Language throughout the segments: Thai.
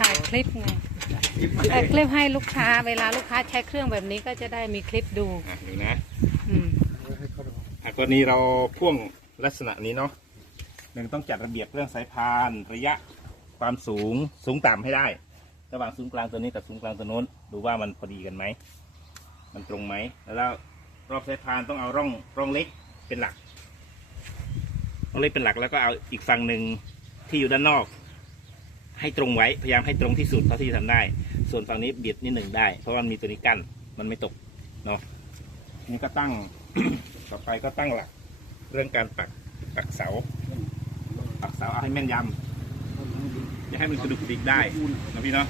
ถ่ายคลิปไงถ่ายคลิปให้ลูกค้า เวลาลูกค้าใช้เครื่องแบบนี้ก็จะได้มีคลิปดูอะดูนะอืมอะกรณีเราพ่วงลักษณะนี้เนาะหนึ่งต้องจัดระเบียบเรื่องสายพานระยะความสูงสูงต่ำให้ได้ ระหว่างศูนย์กลางตัวนี้กับศูนย์กลางตัวโน้นดูว่ามันพอดีกันไหม มันตรงไหม แล้วรอบสายพานต้องเอาร่องร่องเล็กเป็นหลักร่องเล็กเป็นหลักแล้วก็เอาอีกฝั่งหนึ่ง ที่อยู่ด้านนอก ให้ตรงไว้พยายามให้ตรงที่สุดเท่าที่จะทำได้ ส่วนฝั่งนี้เบียดนิดหนึ่งได้ เพราะว่ามันมีตัวนี้กั้นมันไม่ตกเนาะนี่ก็ตั้งต่อไปก็ตั้งหลัก เรื่องการปักปักเสา ปักเสาเอาให้แม่นยำอย่าให้มันกระดุกกระดิกได้นะพี่เนาะ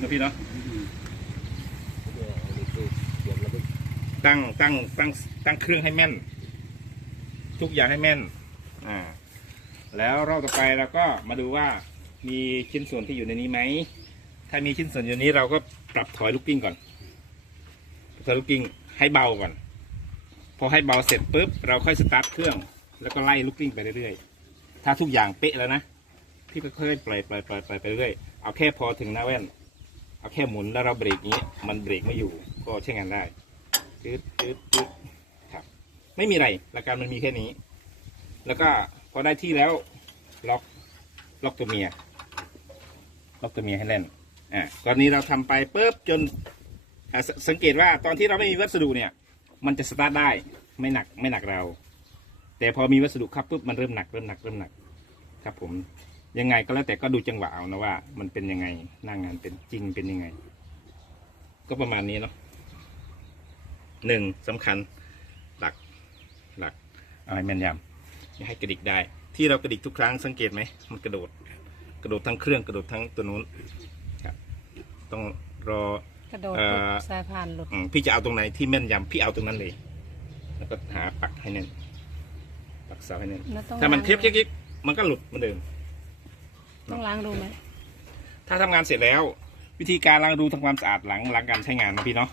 นะพี่เนาะตั้งตั้งตั้งตั้งเครื่องให้แม่น ทุกอย่างให้แม่น อ่า แล้วรอบต่อไปเราก็มาดูว่ามีชิ้นส่วนที่อยู่ในนี้ไหม ถ้ามีชิ้นส่วนอยู่นี้เราก็ปรับถอยลูกกิ้งก่อนถอยลูกกิ้งให้เบาก่อน พอให้เบาเสร็จปุ๊บเราค่อยสตาร์ทเครื่อง แล้วก็ไล่ลูกกิ้งไปเรื่อยๆ ถ้าทุกอย่างเป๊ะแล้วนะพี่ก็ค่อยๆปล่อยปล่อยปล่อยปล่อยไปเรื่อยเอาแค่พอถึงหน้าแว่น เอาแค่หมุนแล้วเราเบรกนี้ มันเบรกไม่อยู่ก็ใช้งานได้ตืดตืดตืดครับ ไม่มีอะไรหลักการมันมีแค่นี้ แล้วก็ พอได้ที่แล้ว ล็อกล็อกตัวเมีย ล็อกตัวเมียให้แน่นอ่ากรณีเราทำไปปุ๊บจนสสังเกตว่าตอนที่เราไม่มีวัสดุเนี่ย มันจะสตาร์ทได้ไม่หนักไม่หนักเรา แต่พอมีวัสดุครับปุ๊บมันเริ่มหนักเริ่มหนักเริ่มหนัก ครับผมยังไงก็แล้วแต่ก็ดูจังหวะเอานะว่า มันเป็นยังไงหน้างงานเป็นจริงเป็นยังไง ก็ประมาณนี้เนาะหนึ่งสำคัญหลักหลักเอาให้แม่นยำ ให้กระดิกได้ ที่เรากระดิกทุกครั้งสังเกตไหมมันกระโดด กระโดดทั้งเครื่องกระโดดทั้งตัวนู้นครับต้องรอกระโดดเอ่อปุ๊บสายพานหลุดอืมพี่จะเอาตรงไหนที่แม่นยำพี่เอาตรงนั้นเลย แล้วก็หาปักให้แน่นปักเสาให้แน่นแล้วต้องถ้ามันล้างเทปยิกๆมันก็หลุดเหมือนเดิม ต้องล้างดูไหมถ้าทำงานเสร็จแล้ว วิธีการล้างดูทำความสะอาดหลังหลังการใช้งานนะพี่เนาะ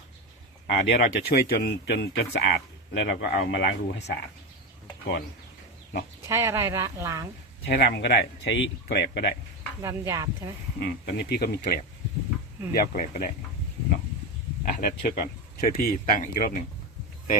อ่าเดี๋ยวเราจะช่วยจนจนจนสะอาด แล้วเราก็เอามาล้างรูให้สะอาดก่อน ใช้อะไรละล้างใช้รำก็ได้ ใช้แกลบก็ได้ดำหยาบใช่ไหมอืมตอนนี้พี่ก็มีแกลบอืม เดี๋ยวเอาแกลบก็ได้เนาะอะแล้วช่วยก่อนช่วยพี่ตั้งอีกรอบหนึ่ง